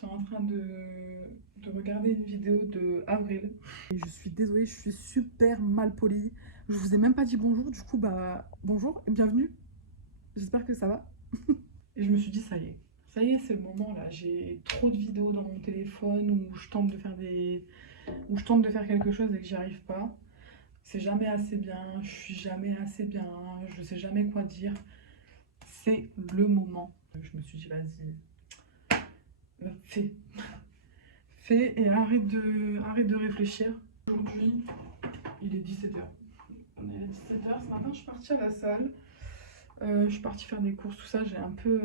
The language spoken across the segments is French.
J'étais en train de regarder une vidéo de Avril. Et je suis désolée, je suis super mal polie. Je vous ai même pas dit bonjour, du coup, bah bonjour et bienvenue. J'espère que ça va. Et je me suis dit, ça y est, c'est le moment là. J'ai trop de vidéos dans mon téléphone où je tente de faire quelque chose et que j'y arrive pas. C'est jamais assez bien, je suis jamais assez bien, je sais jamais quoi dire. C'est le moment. Je me suis dit, vas-y, fais. Fais et arrête de réfléchir. Aujourd'hui, il est 17h. On est à 17h. Ce matin, je suis partie à la salle. Je suis partie faire des courses, tout ça. J'ai un peu.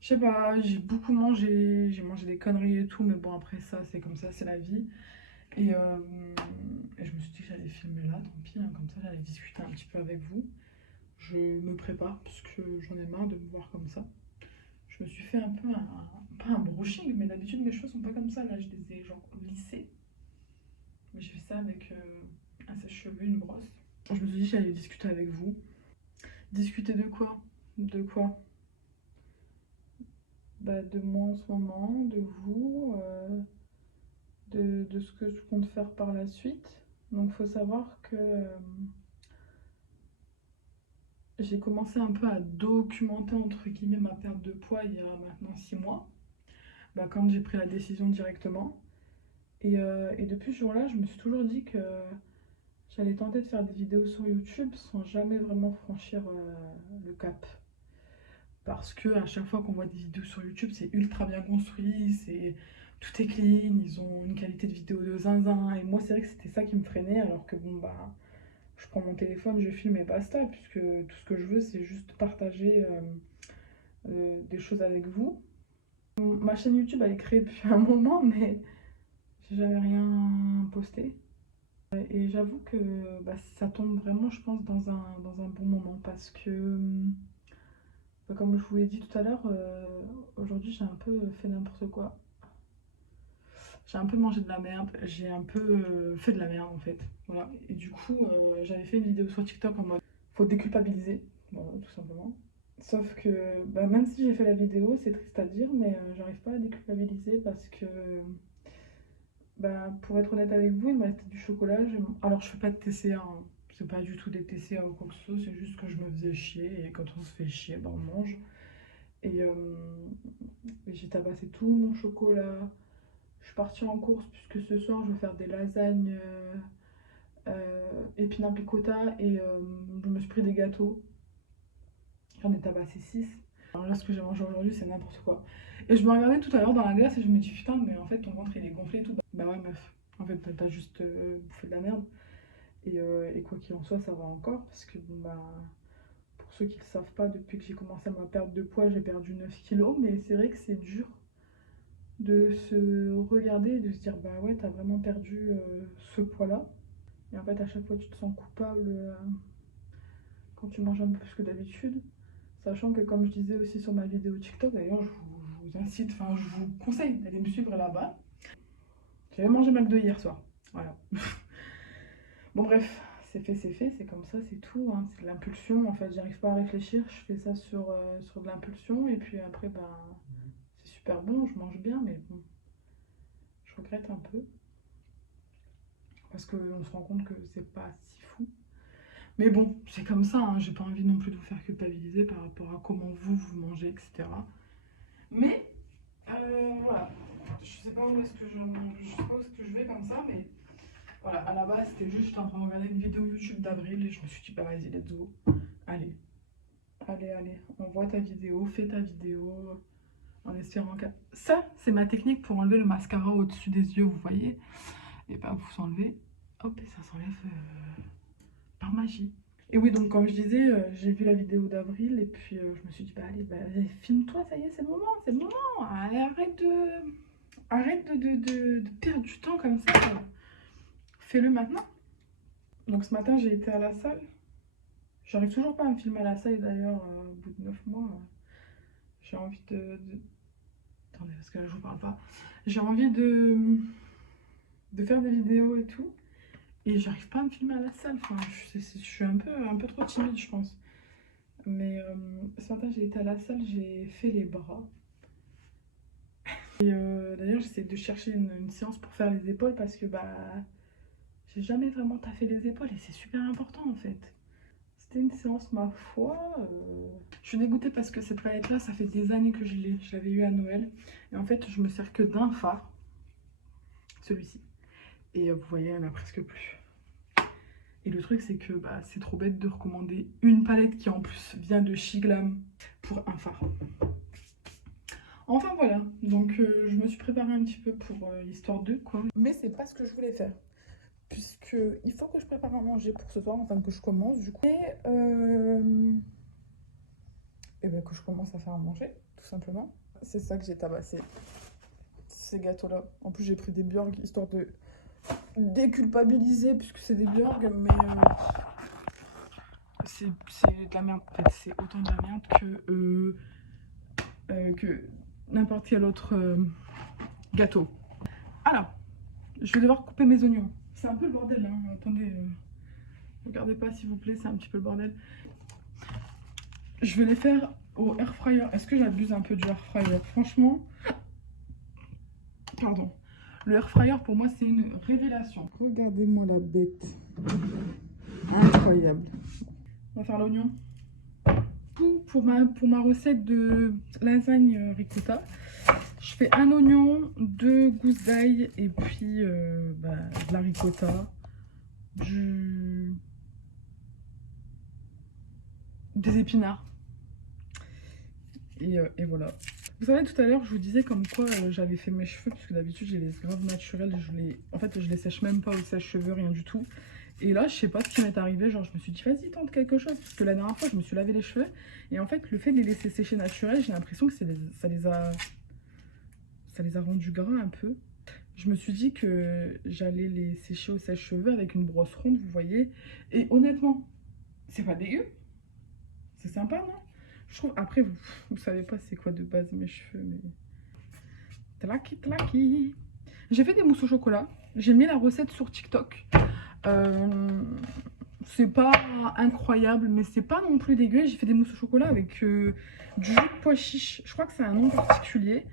Je sais pas, j'ai beaucoup mangé. J'ai mangé des conneries et tout. Mais bon, après ça, c'est comme ça, c'est la vie. Et je me suis dit que j'allais filmer là, tant pis. Hein, comme ça, j'allais discuter un petit peu avec vous. Je me prépare parce que j'en ai marre de me voir comme ça. Je me suis fait un peu pas un brushing, mais d'habitude mes cheveux sont pas comme ça. Là, je les ai genre lissés. Mais j'ai fait ça avec un sèche-cheveux, une brosse. Je me suis dit que j'allais discuter avec vous. Discuter de quoi? De quoi? Bah, de moi en ce moment, de vous, de ce que je compte faire par la suite. Donc faut savoir que j'ai commencé un peu à documenter entre guillemets ma perte de poids il y a maintenant 6 mois. Bah, quand j'ai pris la décision directement. Et depuis ce jour-là, je me suis toujours dit que j'allais tenter de faire des vidéos sur YouTube sans jamais vraiment franchir le cap. Parce que à chaque fois qu'on voit des vidéos sur YouTube, c'est ultra bien construit, tout est clean, ils ont une qualité de vidéo de zinzin. Et moi, c'est vrai que c'était ça qui me freinait, alors que bon, bah, je prends mon téléphone, je filme et basta, puisque tout ce que je veux, c'est juste partager des choses avec vous. Ma chaîne YouTube, elle est créée depuis un moment, mais j'ai jamais rien posté. Et j'avoue que bah, ça tombe vraiment, je pense, dans un bon moment, parce que bah, comme je vous l'ai dit tout à l'heure, aujourd'hui j'ai un peu fait n'importe quoi. J'ai un peu mangé de la merde, j'ai un peu fait de la merde en fait. Voilà. Et du coup, j'avais fait une vidéo sur TikTok en mode faut déculpabiliser, voilà, tout simplement. Sauf que bah, même si j'ai fait la vidéo, c'est triste à dire, mais j'arrive pas à déculpabiliser parce que, bah, pour être honnête avec vous, il me restait du chocolat. Alors, je fais pas de TCA, hein. C'est pas du tout des TCA ou quoi que ce soit, c'est juste que je me faisais chier et quand on se fait chier, bah, on mange. Et, j'ai tabassé tout mon chocolat. Je suis partie en course puisque ce soir je vais faire des lasagnes épinards piccota et je me suis pris des gâteaux. J'en ai tabassé 6. Alors là, ce que j'ai mangé aujourd'hui, c'est n'importe quoi. Et je me regardais tout à l'heure dans la glace et je me dis putain, mais en fait ton ventre il est gonflé et tout. Bah ouais, meuf, en fait t'as juste bouffé de la merde. Et quoi qu'il en soit, ça va encore parce que bon, bah, pour ceux qui ne le savent pas, depuis que j'ai commencé ma perte de poids, j'ai perdu 9 kilos. Mais c'est vrai que c'est dur de se regarder et de se dire bah ouais, t'as vraiment perdu ce poids-là. Et en fait, à chaque fois, tu te sens coupable quand tu manges un peu plus que d'habitude. Sachant que, comme je disais aussi sur ma vidéo TikTok, d'ailleurs, je vous incite, enfin, je vous conseille d'aller me suivre là-bas. J'avais mangé McDo hier soir. Voilà. Bon, bref, c'est comme ça, c'est tout. Hein. C'est de l'impulsion. En fait, j'arrive pas à réfléchir. Je fais ça sur de l'impulsion. Et puis après, ben, c'est super bon, je mange bien, mais bon, je regrette un peu. Parce qu'on se rend compte que c'est pas si fou. Mais bon, c'est comme ça, hein. J'ai pas envie non plus de vous faire culpabiliser par rapport à comment vous mangez, etc. Mais voilà, je sais pas où est-ce que je vais comme ça, mais voilà, à la base c'était juste en train de regarder une vidéo YouTube d'Avril et je me suis dit bah vas-y, let's go. Allez, allez, envoie ta vidéo, fais ta vidéo en espérant que... Ça, c'est ma technique pour enlever le mascara au-dessus des yeux, vous voyez. Et bah vous enlevez, hop, et ça s'enlève par magie. Et oui, donc comme je disais, j'ai vu la vidéo d'Avril et puis je me suis dit, bah allez, bah, filme-toi, ça y est, c'est le moment, c'est le moment. Allez, arrête de perdre du temps comme ça. Fais-le maintenant. Donc ce matin, j'ai été à la salle. J'arrive toujours pas à me filmer à la salle d'ailleurs, au bout de 9 mois. J'ai envie Attendez, parce que là, je vous parle pas. J'ai envie de faire des vidéos et tout. Et j'arrive pas à me filmer à la salle. Enfin, je suis un peu trop timide, je pense. Mais ce matin, j'ai été à la salle, j'ai fait les bras. Et d'ailleurs, j'essaie de chercher une séance pour faire les épaules parce que bah j'ai jamais vraiment taffé les épaules et c'est super important en fait. C'était une séance, ma foi. Je suis dégoûtée parce que cette palette-là, ça fait des années que je l'ai. Je l'avais eu à Noël. Et en fait, je me sers que d'un fard, celui-ci. Et vous voyez, elle a presque plus. Et le truc, c'est que bah, c'est trop bête de recommander une palette qui en plus vient de Shiglam pour un fard. Enfin voilà, donc je me suis préparée un petit peu pour l'histoire 2, quoi. Mais c'est pas ce que je voulais faire. Puisque il faut que je prépare à manger pour ce soir, enfin que je commence du coup. Et ben, que je commence à faire à manger, tout simplement. C'est ça que j'ai tabassé, ces gâteaux-là. En plus, j'ai pris des Björg, histoire de déculpabiliser, puisque c'est des Björg, mais c'est de la merde. En fait, c'est autant de la merde que n'importe quel autre gâteau. Alors, je vais devoir couper mes oignons. C'est un peu le bordel, hein. Attendez, regardez pas s'il vous plaît, c'est un petit peu le bordel. Je vais les faire au air fryer. Est-ce que j'abuse un peu du air fryer? Franchement, pardon. Le air fryer pour moi c'est une révélation. Regardez-moi la bête. Incroyable. On va faire l'oignon. Pour ma recette de lasagne ricotta, je fais un oignon, 2 gousses d'ail et puis de la ricotta, des épinards. Et voilà. Vous savez, tout à l'heure, je vous disais comme quoi j'avais fait mes cheveux, parce que d'habitude, j'ai les graves naturels. En fait, je les sèche même pas au sèche-cheveux, rien du tout. Et là, je sais pas ce qui m'est arrivé. Genre, je me suis dit, vas-y, tente quelque chose. Parce que la dernière fois, je me suis lavé les cheveux. Et en fait, le fait de les laisser sécher naturels, j'ai l'impression que ça les a rendus gras un peu. Je me suis dit que j'allais les sécher au sèche-cheveux avec une brosse ronde, vous voyez. Et honnêtement, c'est pas dégueu. C'est sympa, non? Je trouve, après, vous savez pas c'est quoi de base mes cheveux, mais... Tlaki, tlaki. J'ai fait des mousses au chocolat. J'ai mis la recette sur TikTok. C'est pas incroyable, mais c'est pas non plus dégueu. J'ai fait des mousses au chocolat avec du jus de pois chiche. Je crois que c'est un nom particulier.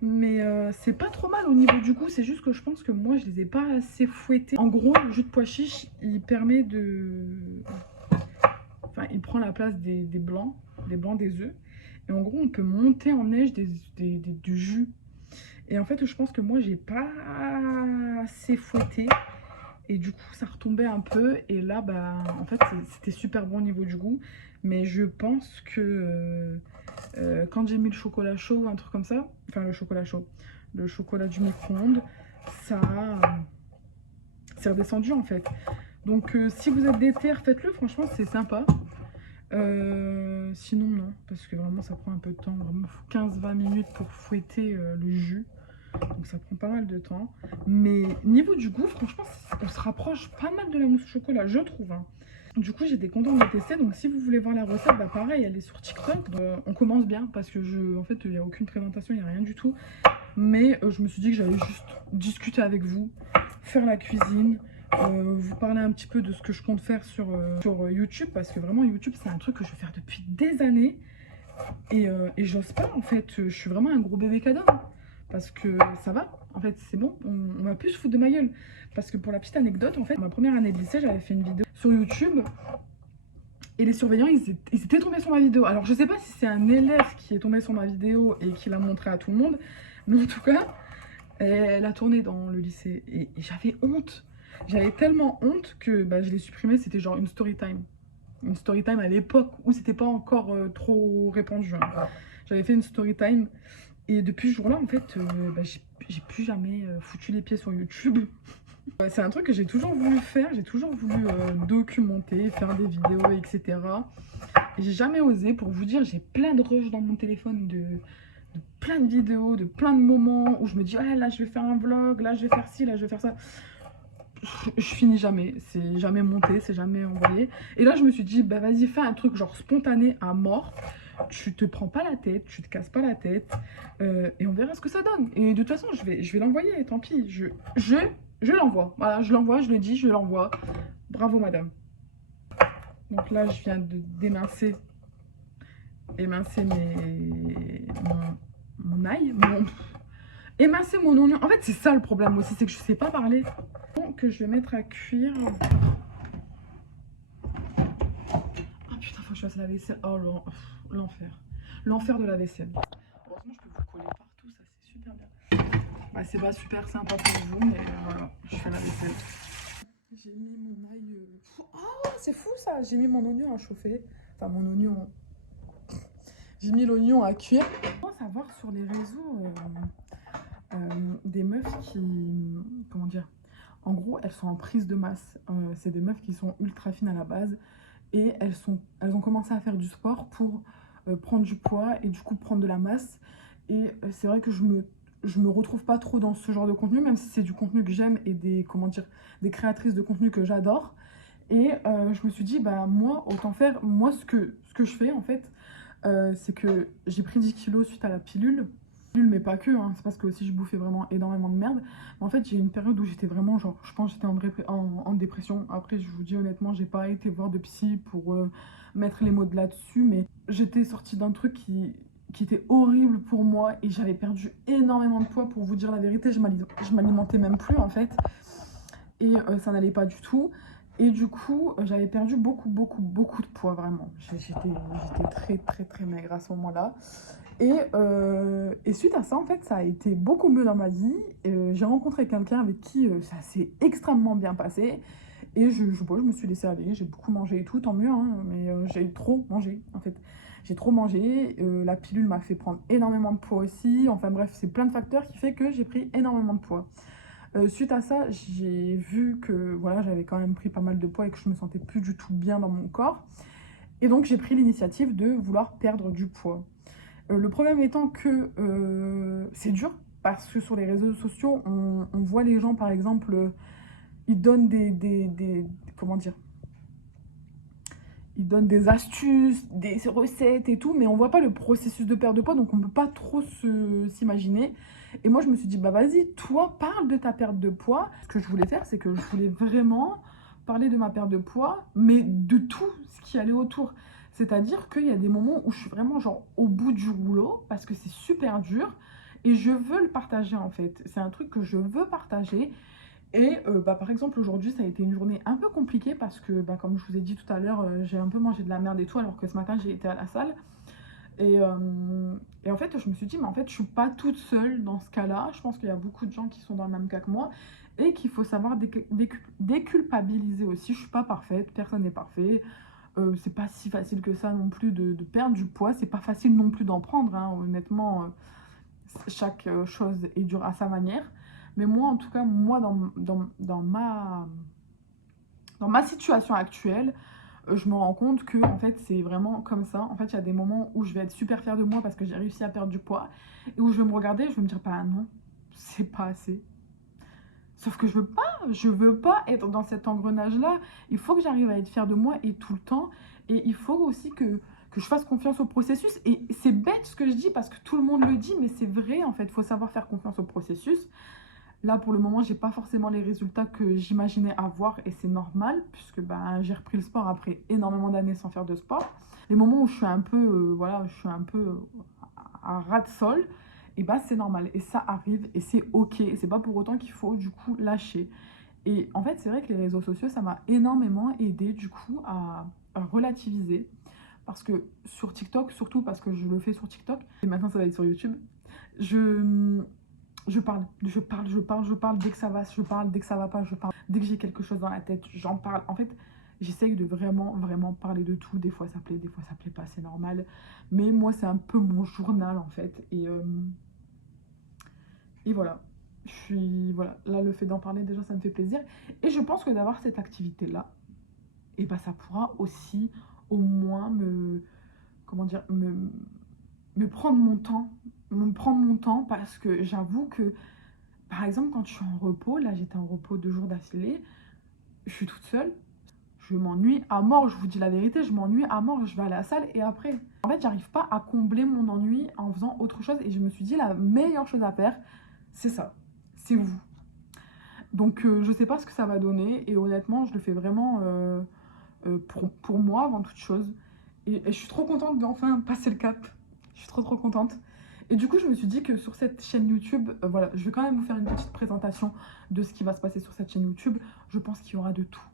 Mais c'est pas trop mal au niveau du goût. C'est juste que je pense que moi, je les ai pas assez fouettés. En gros, le jus de pois chiche, il permet de... Enfin, il prend la place des blancs des œufs. Et en gros, on peut monter en neige du jus. Et en fait, je pense que moi, j'ai pas assez fouetté. Et du coup, ça retombait un peu. Et là, bah, en fait, c'était super bon au niveau du goût. Mais je pense que quand j'ai mis le chocolat chaud, un truc comme ça, enfin le chocolat chaud, le chocolat du micro-ondes, c'est redescendu en fait. Donc si vous êtes déter, faites-le, franchement, c'est sympa. Sinon, non, parce que vraiment, ça prend un peu de temps. Vraiment, 15-20 minutes pour fouetter le jus. Donc ça prend pas mal de temps. Mais niveau du goût, franchement, on se rapproche pas mal de la mousse au chocolat, je trouve. Hein. Du coup, j'étais contente de tester. Donc si vous voulez voir la recette, bah pareil, elle est sur TikTok. On commence bien parce que en fait, il n'y a aucune présentation, il n'y a rien du tout. Mais je me suis dit que j'allais juste discuter avec vous, faire la cuisine, vous parler un petit peu de ce que je compte faire sur YouTube. Parce que vraiment, YouTube, c'est un truc que je veux faire depuis des années. Et j'ose pas, en fait. Je suis vraiment un gros bébé cadeau. Parce que ça va, en fait, c'est bon, on va plus se foutre de ma gueule. Parce que pour la petite anecdote, en fait, ma première année de lycée, j'avais fait une vidéo sur YouTube. Et les surveillants, ils étaient tombés sur ma vidéo. Alors, je sais pas si c'est un élève qui est tombé sur ma vidéo et qui l'a montré à tout le monde. Mais en tout cas, elle a tourné dans le lycée. Et j'avais honte. J'avais tellement honte que bah, je l'ai supprimée. C'était genre une story time. Une story time à l'époque où c'était pas encore trop répandu. Hein. J'avais fait une story time. Et depuis ce jour-là, en fait, bah, j'ai plus jamais foutu les pieds sur YouTube. C'est un truc que j'ai toujours voulu faire, j'ai toujours voulu documenter, faire des vidéos, etc. Et j'ai jamais osé. Pour vous dire, j'ai plein de rushs dans mon téléphone de plein de vidéos, de plein de moments où je me dis, ah, là je vais faire un vlog, là je vais faire ci, là je vais faire ça. Je finis jamais, c'est jamais monté, c'est jamais envoyé. Et là je me suis dit, bah vas-y, fais un truc genre spontané à mort. Tu te prends pas la tête, tu te casses pas la tête, et on verra ce que ça donne. Et de toute façon, je vais l'envoyer, tant pis. Je l'envoie. Voilà, je l'envoie, je le dis, je l'envoie. Bravo, madame. Donc là, je viens de émincer mon ail, Émincer mon oignon. En fait, c'est ça le problème aussi, c'est que je sais pas parler. Que je vais mettre à cuire. Ah putain, faut que je fasse la vaisselle. Oh l'enfer. L'enfer de la vaisselle. Heureusement, je peux vous coller partout, ça c'est super bien. Bah, c'est pas super sympa pour vous, mais voilà, je fais la vaisselle. J'ai mis mon ail. Oh, c'est fou ça! J'ai mis mon oignon à chauffer. Enfin, mon oignon. J'ai mis l'oignon à cuire. On va savoir sur les réseaux des meufs qui. Comment dire? En gros, elles sont en prise de masse. C'est des meufs qui sont ultra fines à la base. Et elles ont commencé à faire du sport pour prendre du poids et du coup prendre de la masse. Et c'est vrai que je me retrouve pas trop dans ce genre de contenu, même si c'est du contenu que j'aime et des, comment dire, des créatrices de contenu que j'adore. Et je me suis dit, bah moi, autant faire, moi ce que je fais en fait, c'est que j'ai pris 10 kilos suite à la pilule. Mais pas que, hein. C'est parce que aussi je bouffais vraiment énormément de merde. Mais en fait, j'ai eu une période où j'étais vraiment, genre, je pense que j'étais en dépression. Après, je vous dis honnêtement, j'ai pas été voir de psy pour mettre les mots de là-dessus, mais j'étais sortie d'un truc qui était horrible pour moi et j'avais perdu énormément de poids. Pour vous dire la vérité, je m'alimentais même plus en fait. Et ça n'allait pas du tout. Et du coup, j'avais perdu beaucoup de poids, vraiment. J'étais très, très, très maigre à ce moment-là. Et suite à ça, en fait, ça a été beaucoup mieux dans ma vie. J'ai rencontré quelqu'un avec qui ça s'est extrêmement bien passé. Et bon, je me suis laissée aller, j'ai beaucoup mangé et tout, tant mieux, hein, mais j'ai trop mangé, en fait. J'ai trop mangé, la pilule m'a fait prendre énormément de poids aussi. Enfin bref, c'est plein de facteurs qui fait que j'ai pris énormément de poids. Suite à ça, j'ai vu que voilà, j'avais quand même pris pas mal de poids et que je me sentais plus du tout bien dans mon corps. Et donc j'ai pris l'initiative de vouloir perdre du poids. Le problème étant que c'est dur, parce que sur les réseaux sociaux, on voit les gens, par exemple, ils donnent comment dire, ils donnent des astuces, des recettes et tout, mais on voit pas le processus de perte de poids, donc on peut pas trop s'imaginer. Et moi, je me suis dit, bah vas-y, toi, parle de ta perte de poids. Ce que je voulais faire, c'est que je voulais vraiment parler de ma perte de poids, mais de tout ce qui allait autour. C'est-à-dire qu'il y a des moments où je suis vraiment genre au bout du rouleau, parce que c'est super dur, et je veux le partager en fait. C'est un truc que je veux partager. Et bah, par exemple, aujourd'hui, ça a été une journée un peu compliquée parce que, bah, comme je vous ai dit tout à l'heure, j'ai un peu mangé de la merde et tout, alors que ce matin, j'ai été à la salle. Et, euh, et en fait, je me suis dit, mais en fait, je suis pas toute seule dans ce cas-là. Je pense qu'il y a beaucoup de gens qui sont dans le même cas que moi et qu'il faut savoir déculpabiliser aussi. Je suis pas parfaite, personne n'est parfait. C'est pas si facile que ça non plus de perdre du poids. C'est pas facile non plus d'en prendre, hein. Honnêtement, chaque chose est dure à sa manière. Mais moi, en tout cas, moi, dans ma situation actuelle, je me rends compte que en fait, c'est vraiment comme ça. En fait, il y a des moments où je vais être super fière de moi parce que j'ai réussi à perdre du poids et où je vais me regarder et je vais me dire, bah non, c'est pas assez. Sauf que je veux pas être dans cet engrenage-là. Il faut que j'arrive à être fière de moi et tout le temps. Et il faut aussi que je fasse confiance au processus. Et c'est bête ce que je dis parce que tout le monde le dit, mais c'est vrai en fait. Il faut savoir faire confiance au processus. Là, pour le moment, j'ai pas forcément les résultats que j'imaginais avoir et c'est normal puisque ben, j'ai repris le sport après énormément d'années sans faire de sport. Les moments où je suis un peu, voilà, je suis un peu à ras de sol, et bah c'est normal et ça arrive et c'est ok. Et c'est pas pour autant qu'il faut du coup lâcher. Et en fait, c'est vrai que les réseaux sociaux, ça m'a énormément aidé du coup à relativiser. Parce que sur TikTok, surtout parce que je le fais sur TikTok, et maintenant ça va être sur YouTube, je, je parle, dès que ça va, je parle, dès que ça va pas, je parle. Dès que j'ai quelque chose dans la tête, j'en parle. En fait, j'essaye de vraiment parler de tout. Des fois ça plaît, des fois ça plaît pas, c'est normal. Mais moi, c'est un peu mon journal en fait. Et voilà. Voilà. Là, le fait d'en parler, déjà, ça me fait plaisir. Et je pense que d'avoir cette activité-là, et ben, ça pourra aussi au moins comment dire, me prendre mon temps. Me prendre mon temps parce que j'avoue que par exemple, quand je suis en repos, là j'étais en repos 2 jours d'affilée, je suis toute seule, je m'ennuie à mort, je vous dis la vérité, je m'ennuie à mort, je vais à la salle et après. En fait, j'arrive pas à combler mon ennui en faisant autre chose et je me suis dit la meilleure chose à faire, c'est ça, c'est vous. Donc je sais pas ce que ça va donner et honnêtement, je le fais vraiment pour moi avant toute chose. Et je suis trop contente d'enfin passer le cap, je suis trop contente. Et du coup, je me suis dit que sur cette chaîne YouTube, voilà, je vais quand même vous faire une petite présentation de ce qui va se passer sur cette chaîne YouTube. Je pense qu'il y aura de tout.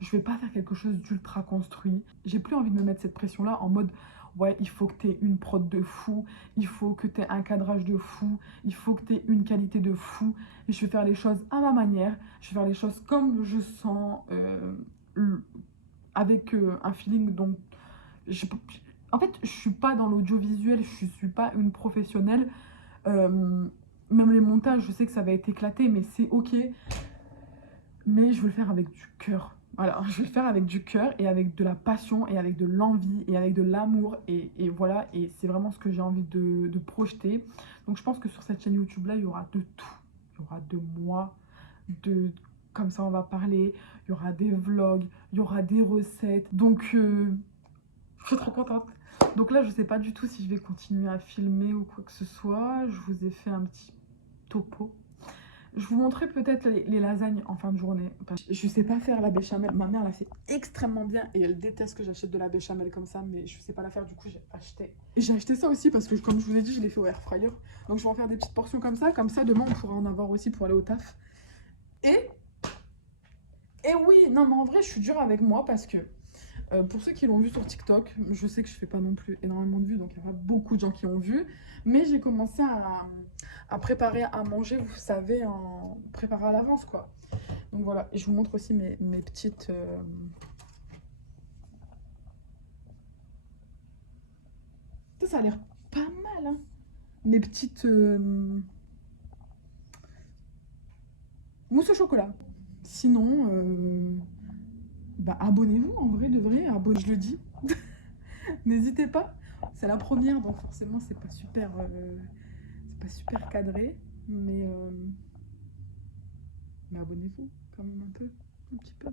Je vais pas faire quelque chose d'ultra construit. J'ai plus envie de me mettre cette pression-là en mode ouais, il faut que tu aies une prod de fou, il faut que tu aies un cadrage de fou, il faut que tu aies une qualité de fou. Et je vais faire les choses à ma manière, je vais faire les choses comme je sens, avec un feeling. Donc, je, en fait, je suis pas dans l'audiovisuel, je suis pas une professionnelle. Euh, Même les montages, je sais que ça va être éclaté, mais c'est ok. Mais je veux le faire avec du cœur. Voilà, je vais le faire avec du cœur et avec de la passion et avec de l'envie et avec de l'amour. Et voilà, et c'est vraiment ce que j'ai envie de projeter. Donc je pense que sur cette chaîne YouTube là, il y aura de tout. Il y aura de moi, de comme ça on va parler. Il y aura des vlogs, il y aura des recettes. Donc je suis trop contente. Donc là, je sais pas du tout si je vais continuer à filmer ou quoi que ce soit. Je vous ai fait un petit topo. Je vous montrerai peut-être les lasagnes en fin de journée. Je sais pas faire la béchamel. Ma mère la fait extrêmement bien et elle déteste que j'achète de la béchamel comme ça, mais je sais pas la faire, du coup j'ai acheté. Et j'ai acheté ça aussi parce que, comme je vous ai dit, je l'ai fait au air fryer. Donc je vais en faire des petites portions comme ça demain on pourra en avoir aussi pour aller au taf. Et, et oui, non mais en vrai je suis dure avec moi parce que pour ceux qui l'ont vu sur TikTok, je sais que je fais pas non plus énormément de vues, donc il n'y a pas beaucoup de gens qui ont vu. Mais j'ai commencé à préparer à manger, vous savez, en préparer à l'avance, quoi. Donc voilà, et je vous montre aussi mes petites... Ça a l'air pas mal, hein. Mes petites mousses au chocolat. Sinon, bah, abonnez-vous, en vrai, de vrai, je le dis. N'hésitez pas. C'est la première, donc forcément, c'est pas super cadré, mais abonnez-vous quand même un peu, un petit peu.